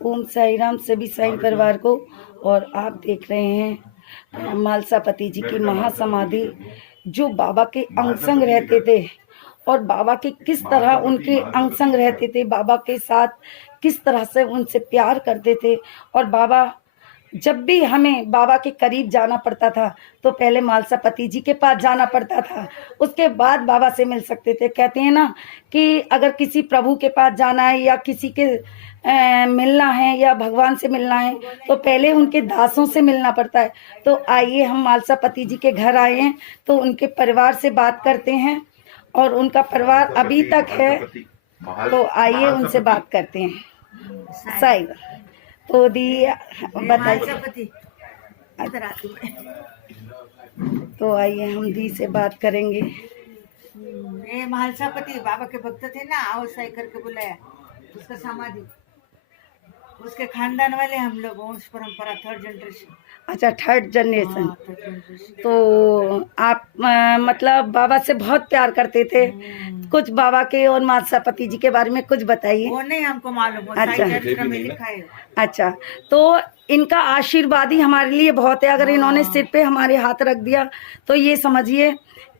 ओम साई राम सभी साई परिवार को। और आप देख रहे हैं मालसापति जी की महासमाधि, जो बाबा के अंग संग रहते थे और बाबा के किस तरह उनके अंग संग रहते थे, बाबा के साथ किस तरह से उनसे प्यार करते थे। और बाबा, जब भी हमें बाबा के करीब जाना पड़ता था तो पहले मालसापति जी के पास जाना पड़ता था, उसके बाद बाबा से मिल सकते थे। कहते हैं ना कि अगर किसी प्रभु के पास जाना है या किसी के मिलना है या भगवान से मिलना है तो पहले उनके दासों से मिलना पड़ता है। तो आइए, हम मालसापति जी के घर आए हैं तो उनके परिवार से बात करते हैं, और उनका परिवार अभी तक है, तो आइए उनसे बात करते हैं। साई तो दी बताइए। तो आइए हम दी से बात करेंगे। ये मालसापति बाबा के भक्त थे ना, आओ साई करके बुलाया, उसका समाधि, उसके खानदान वाले हम लोग, वंश परंपरा, थर्ड जनरेशन। अच्छा, थर्ड जनरेशन। तो आप मतलब बाबा से बहुत प्यार करते थे। कुछ बाबा के और मालसापति जी के बारे में कुछ बताइए। वो नहीं हमको मालूम, अच्छा। में लिखा है। अच्छा, तो इनका आशीर्वाद ही हमारे लिए बहुत है। अगर इन्होंने सिर पे हमारे हाथ रख दिया तो ये समझिए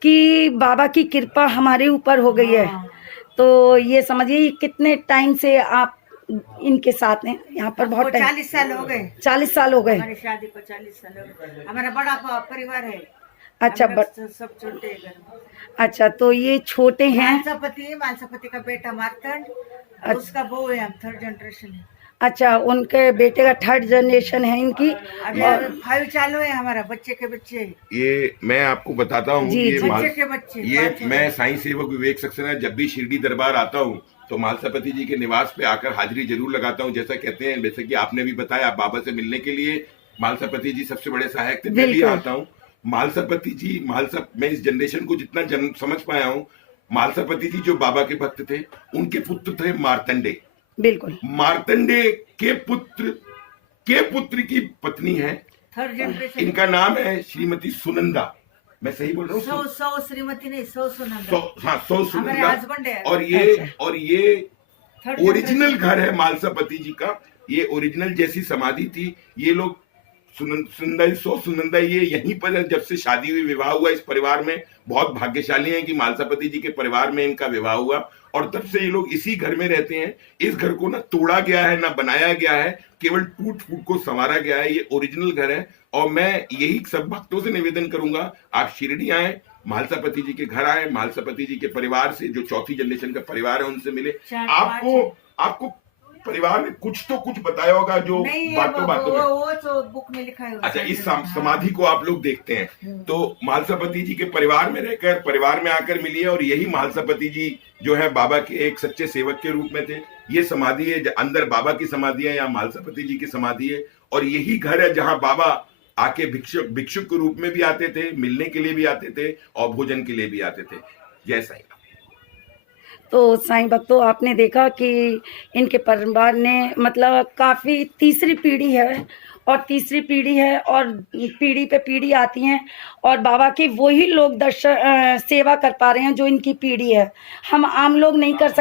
कि बाबा की कृपा हमारे ऊपर हो गई है। तो ये समझिए कितने टाइम से आप इनके साथ हैं यहाँ पर। बहुत 40 साल हो गए। 40 साल हो गए हमारी शादी को 40 साल हो गए। हमारा बड़ा परिवार है। अच्छा, सब छोटे हैं घर में। अच्छा, तो ये छोटे हैं। मालसापति का बेटा मार्तंड, उसका बहू है, हम थर्ड जनरेशन है। अच्छा, उनके बेटे का थर्ड जनरेशन है इनकी। और 5 चालू है हमारा, बच्चे के बच्चे। ये मैं आपको बताता हूँ, ये बच्चे के बच्चे। ये मैं साईं सेवक विवेक सक्सेना जब भी शिरडी दरबार आता हूँ तो मालसापति जी के निवास पे आकर हाजिरी जरूर लगाता हूँ। जैसा कहते हैं, जैसे कि आपने भी बताया, आप बाबा से मिलने के लिए मालसापति जी सबसे बड़े सहायक थे। मैं भी आता हूँ। मालसापति जी, मैं इस जनरेशन को जितना समझ पाया हूँ, मालसापति जी जो बाबा के भक्त थे, उनके पुत्र थे मार्तंडे। बिल्कुल। मार्तंडे के पुत्र की पत्नी है, थर्ड जनरेशन। इनका नाम है श्रीमती सुनंदा। मैं सही बोल रहा हूँ? 100 श्रीमती नहीं, 100 सुनंदा। 100 सुनंदा। हस्बैंड है। और ये ओरिजिनल घर है मालसापति जी का। ये ओरिजिनल जैसी समाधि थी। ये लोग सुनंदा ये यहीं पर है। जब से शादी हुई, विवाह हुआ इस परिवार में, बहुत भाग्यशाली हैं कि मालसापति जी के परिवार में इनका विवाह हुआ, और तब से ये लोग इसी घर में रहते हैं। इस घर को ना तोड़ा गया है, ना बनाया गया है, केवल टूट फूट को संवारा गया है। ये ओरिजिनल घर है। और मैं यही सब भक्तों से निवेदन करूंगा, आप शिरडी आए, मालसापति जी के घर आए, मालसापति जी के परिवार से, जो चौथी जनरेशन का परिवार है, उनसे मिले। आपको परिवार ने कुछ तो कुछ बताया होगा जो बातों में। वो तो बुक में लिखा है। अच्छा, इस समाधि को आप लोग देखते हैं तो मालसापति जी के परिवार में रहकर, परिवार में आकर मिलिए। और यही मालसापति जी जो है बाबा के एक सच्चे सेवक के रूप में थे। ये समाधि है, अंदर बाबा की समाधि है या मालसापति जी की समाधि है। और यही घर है जहां बाबा आके भिक्षुक के रूप में भी आते थे, मिलने के लिए भी आते थे और भोजन के लिए भी आते थे। जय साईं। तो साईं भक्तों, आपने देखा कि इनके परिवार ने मतलब काफ़ी तीसरी पीढ़ी है, और तीसरी पीढ़ी है, और पीढ़ी पे पीढ़ी आती हैं, और बाबा के वही लोग सेवा कर पा रहे हैं जो इनकी पीढ़ी है। हम आम लोग नहीं कर सकते।